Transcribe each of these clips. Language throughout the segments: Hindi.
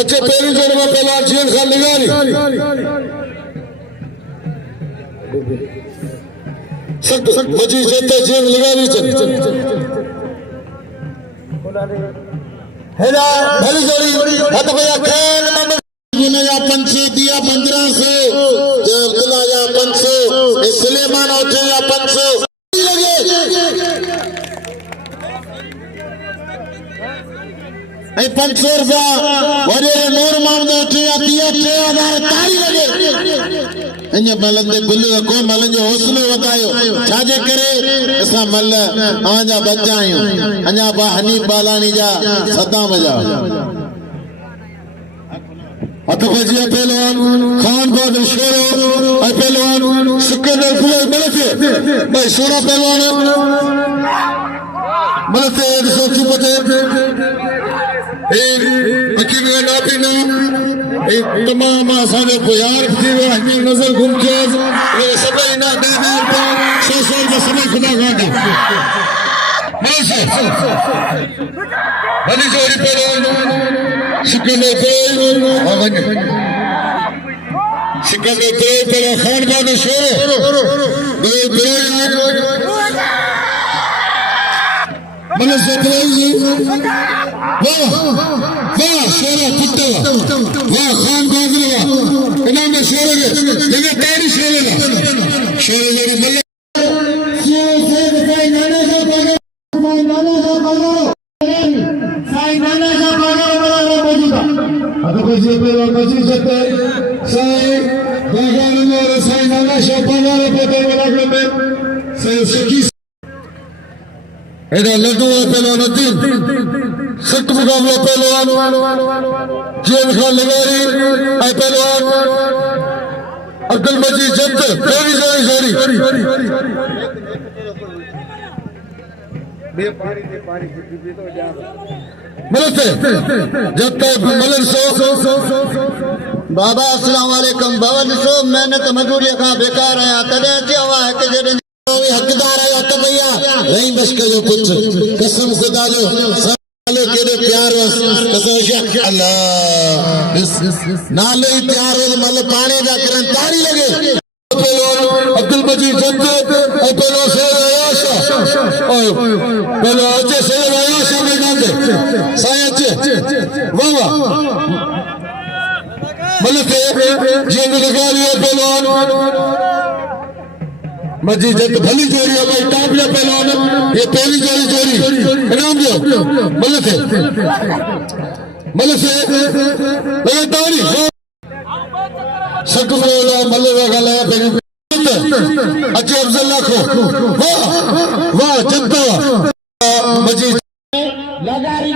अच्छा तेरी जोड़ में पहला जेल खान निगारी सख्त मजी जेते जेल निगारी चल हेला भली जोड़ी हट भैया खेल नंबर या 500 दिया 1500 अब्दुल्ला या 500 सुलेमान उठे या 500 ₹500 वरे नूर मानदो थे या 3000 तारी लगे अन्य मलन दे बुल को मलन जो हौसलो वधायो छाजे करे असा मल आजा बच्चा आयो अन्या बा हनीफ बालानी जा सदाम जा अतफजिया पहलवान खान बहादुर शेरो और पहलवान सिकंदर फुले मलके भाई सोना पहलवान मलके 175 तमाम आसाने को यार नजर घूम के सभी ना दे का समय खुदा खाते भली जोड़ी पहलवान सिकंदर पहले खान बहादुर शेरो मनस वाह शेरा पुट्टा वाह खान बहादुर इनाम में शेर है ये तारी शेर है शेर मेरे मल्ले साई नाना का बागा मौजूदा अगर बजे पे मस्जिद से साई बागान और साई नाना शोभाना पते वाला में से इधर लड्डू पहलवान उद्दीन सख्त मुकाबला पहलवान जेल खान लगारी पहलवान अब्दुल मजीद जब्त तेरी जोड़ी नमस्ते जब तक मलन सो बाबा अस्सलाम वालेकुम बाबा दिसो मैंने तो मजदूरी का बेकार है तदे हुआ है कि जड़े हकदार है तो भैया नहीं बस के जो पुत्र कसम खुदा जो साले के प्यार कसम अल्लाह नाले प्यार मल पानी का करन तारी लगे अब्दुल मजीद जब्त पहलो से आयाशा पहलो अच्छे से आयाशा में डाल साया अच्छे वाह वाह मलके जेल लगा लिया पहलवान मजी जब भली जोड़ी है भाई टॉप या पहलवान ये पहली जोड़ी इनाम दो मलक से लगे तारी सकरोला मलवा गला पहले अच्छे अफजल लाखो वाह वाह जत्ता मजी लगारी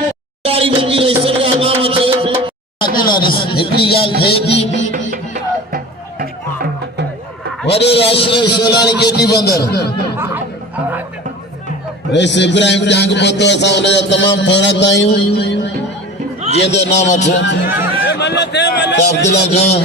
बची रही सरगा नाम है अकेला एकड़ी गाल थे थी वरे राष्ट्रीय सोलानी केटी बंदर रेस इब्राहिम जांग पोतो असा उन तमाम फौरत आयूं जे नाम अठ अब्दुल्ला खान